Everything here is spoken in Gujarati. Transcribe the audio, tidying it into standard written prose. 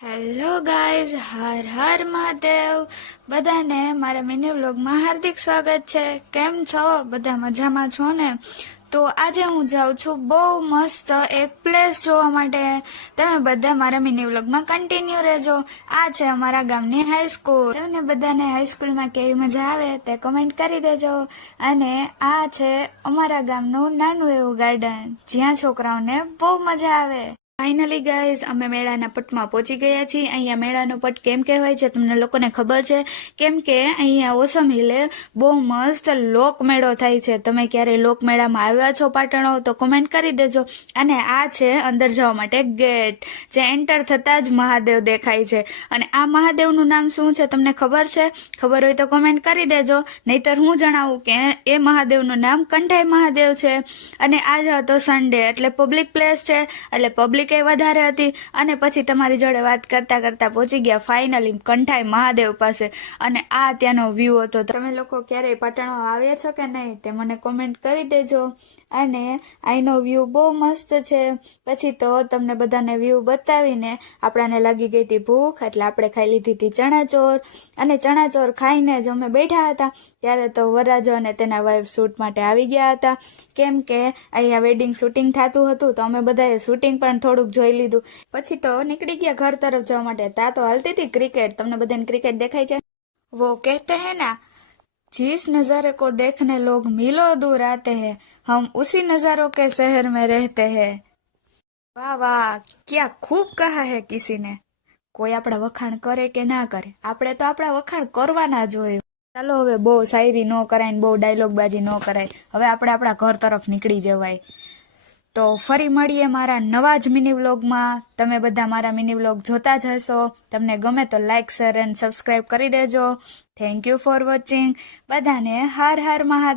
Hello guys, Har Har Mahadev. બધાને મારા મિની વ્લોગમાં હાર્દિક સ્વાગત છે. કેમ છો બધા? મજામાં છો ને? તો આજે હું જાઉં છું બહુ મસ્ત એક પ્લેસ જોવા માટે. તમે બધા મારા મિની વ્લોગમાં કન્ટિન્યુ રહેજો. આ છે અમારા ગામની હાઈસ્કૂલ. તમને બધાને હાઈસ્કૂલમાં કેવી મજા આવે તે કમેન્ટ કરી દેજો. અને આ છે અમારા ગામનું નાનું એવું ગાર્ડન જ્યાં છોકરાઓને બહુ મજા આવે. ફાઇનલી ગાઈઝ, અમે મેળાના પટમાં પહોંચી ગયા છીએ. અહીંયા મેળાનો પટ કેમ કહેવાય છે તમને લોકોને ખબર છે? કેમ કે અહીંયા ઓસમ હિલે બહુ મસ્ત લોકમેળો થાય છે. તમે ક્યારેય લોકમેળામાં આવ્યા છો પાટણો તો કમેન્ટ કરી દેજો. અને આ છે અંદર જવા માટે ગેટ, જે એન્ટર થતાં જ મહાદેવ દેખાય છે. અને આ મહાદેવનું નામ શું છે તમને ખબર છે? ખબર હોય તો કમેન્ટ કરી દેજો, નહીતર હું જણાવું કે એ મહાદેવનું નામ કંઠાઈ મહાદેવ છે. અને આજ હતો સન્ડે એટલે પબ્લિક પ્લેસ છે, એટલે પબ્લિક વધારે હતી. અને પછી તમારી જોડે વાત કરતા કરતા પહોંચી ગયા ફાઇનલી કંઠાઈ મહાદેવ પાસે. અને આ ત્યાંનો વ્યૂ હતો. તમે લોકો ક્યારેય પાટણો આવ્યા છો કે નહીં તે મને કોમેન્ટ કરી દેજો. અને અહીંનો વ્યૂ બહુ મસ્ત છે. પછી તો તમને બધાને વ્યૂ બતાવીને આપણાને લાગી ગઈ હતી ભૂખ, એટલે આપણે ખાઈ લીધી હતી ચણાચોર. અને ચણાચોર ખાઈને જ અમે બેઠા હતા ત્યારે તો વરરાજો અને તેના વાઈફ શૂટ માટે આવી ગયા હતા. કેમ કે અહીંયા વેડિંગ શૂટિંગ થતું હતું તો અમે બધાએ શૂટિંગ પણ થોડુંક જોઈ લીધું. પછી તો નીકળી ગયા ઘર તરફ જવા માટે. ત્યાં તો હાલતી હતી ક્રિકેટ. તમને બધાને ક્રિકેટ દેખાય છે? वो कहते हैं ना, जिस नज़ारे को देखने लोग मीलों दूर आते हैं, हम उसी नज़ारों के शहर में रहते हैं. वाह वाह, क्या खूब कहा है किसी ने. કોઈ આપણા વખાણ કરે કે ના કરે, આપણે તો આપણા વખાણ કરવાના જ હોય. ચાલો હવે બહુ શાયરી ન કરાય ને બહુ ડાયલોગ બાજી ન કરાય. હવે આપણે આપણા ઘર તરફ નીકળી જવાય. તો ફરી મળીએ મારા નવા જ મિની વ્લોગમાં. તમે બધા મારા મિની વ્લોગ જોતા જ હશો. તમને ગમે તો લાઇક, શેર એન્ડ સબસ્ક્રાઈબ કરી દેજો. Thank you for watching. બધાને હર હર મહાદેવ.